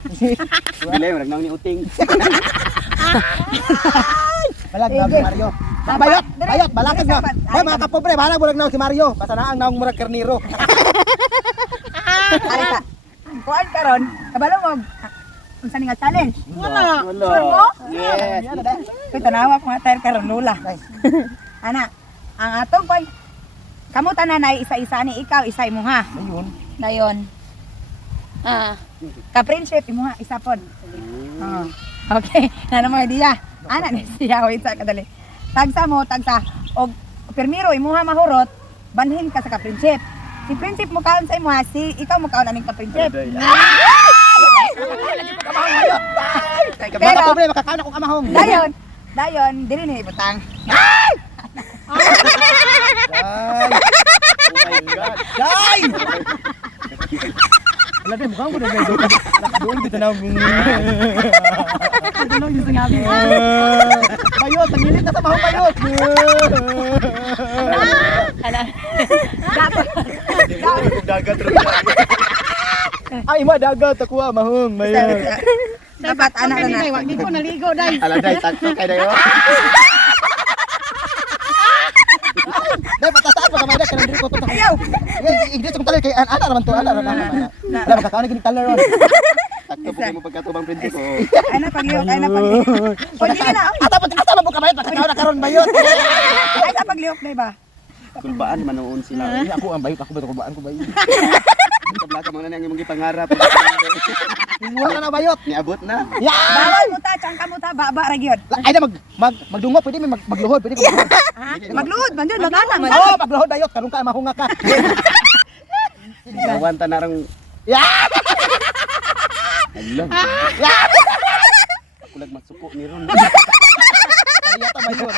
Bilay marag nang ni uting. Balag na si Mario. Bayot, bayot, balakad na. Hoy mga kapobre, bahala bulag na si Mario. Basta na ang naong murag karniro. Alita. Kuan karon, kabalo mo. Unsa ni nga challenge? Wala. Sure mo? Yes. Kay tanawa ko nga tayo karon lula. Ana, ang atong pag kamo tananay isa-isa ni ikaw, isa imo ha. Ayun. Dayon. Ka-friendship imo ha, isa pod. Okay, nana mo idea. Ana ni siya wait sa kadali. Tagsa mo, tagsa og permiro imo ha mahurot, banhin ka sa ka-friendship. Si friendship mo kaon sa imo ha, si ikaw mo kaon aning ka-friendship. Mga kapobre, makakaon ako kamahong. Dayon, dili ni ibutang. Oh my God. Day! Wala din, mukhang ko na medyo. Nakadoon dito na akong... Ano yung sinabi? Bayot, nangilit na sa mahong bayot. Dagat ro. Ay, dagat ako mahong bayot. Dapat anak na. Wag di ko naligo dai. Ala day sakto kay dayo. Day, patasaan pa kamay day, kanang dito ko. Ayaw! Igdit sa talir kay ana naman to, ana naman. Wala, makakaon na gini talir ron. Sakto po mo pagkatubang prinsip ko. Ay na pagliok, ay na pagliok. O di na. Ata lang mo kamay, makakaon na karon bayot. Ay na pagliok na ba? Kulbaan manoon sila. Ako ang bayot, ako ba kubaan ko bayot. Tabla ka mo na ang imong gipangarap. Wala na bayot. Niabot na. Bawal mo ta, tsang ka mo ta, baba ra gyud. Ay na magdungop, pwede may magluhod, pwede ko magluhod. Magluhod man jud, magana man. Oh, magluhod bayot, karong ka mahunga ka. Nawanta na rang Yeah! alam. Kulag masuko ni ron. Pariyata bayot.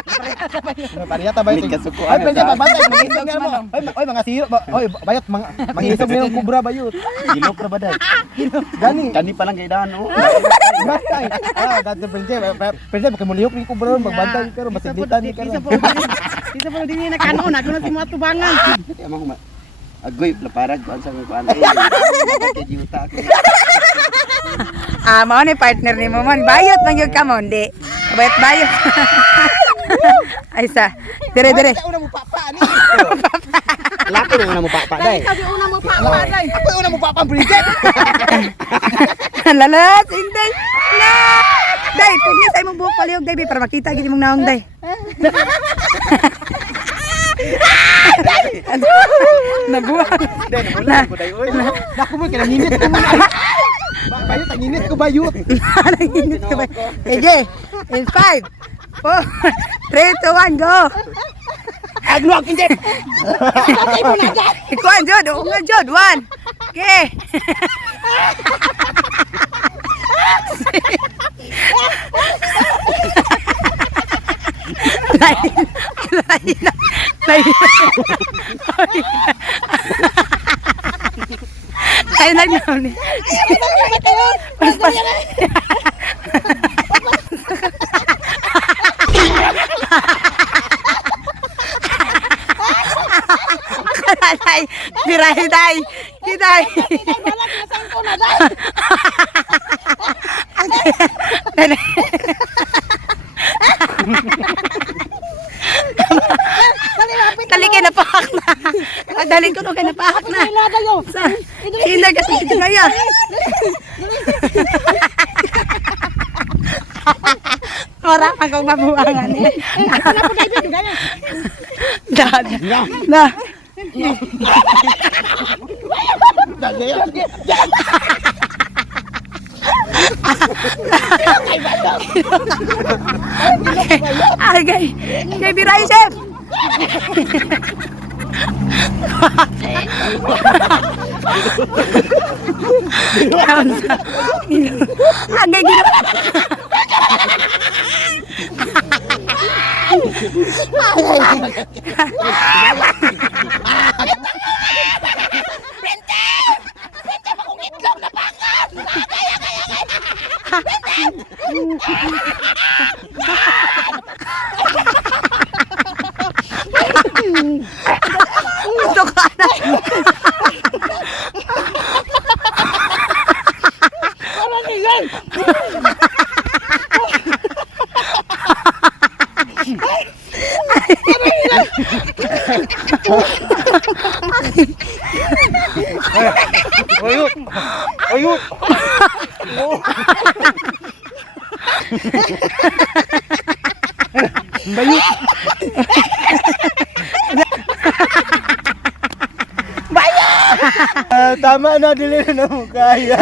Pariyata bayot. May kasuko, Ay, ano, pwede sa- magbantay, mangisog niya mo. Oy, mga siro, oy, bayot, mangisog niya ng kubra bayot. Gilok ra ba day? Gani. Kani pa lang kay daan oh. Bantay. Dati pwede bakit mo lihok ni kubra ron, magbantay ka ron, masiglitan ni ka ron. Isa po din na kanon ako na si mga tubangan. Kaya mo agoy laparag kuan sa kuan. Kay juta ako. Mao ni partner ni mo man. Bayot man gyud ka mo, di. Bayot. Ay sa. Dire. Una mo papa ani. Lako na mo papa day. Sabi una mo pa dai. Ako una mo papa prinsip. Lalat, hindi. La. Day, pugni sa imong buhok palihog day para makita gid imong naong day. Nabuang. Day na ko day oy. Naku mo kinaninit ko muna. Bayot, ang init ko bayot. Nanginit ka ba? Sige. In 5, 4, 3, 2, 1, go. Agluwag kinjip. Ikuan, Jod. Oo nga, Jod. 1. Okay. Ay, nagnaw ni. Pas. Ay, diray, day. Diray. Dali kay napahak na. Dali ko kay napahak na. Ina kasi ito kaya. Ora akong mabuangan. Na. Agay. Kay biray chef. Agay gino. Gusto ka na. Ayut. Ayut. Bayut. Tama na, dili na mo kaya.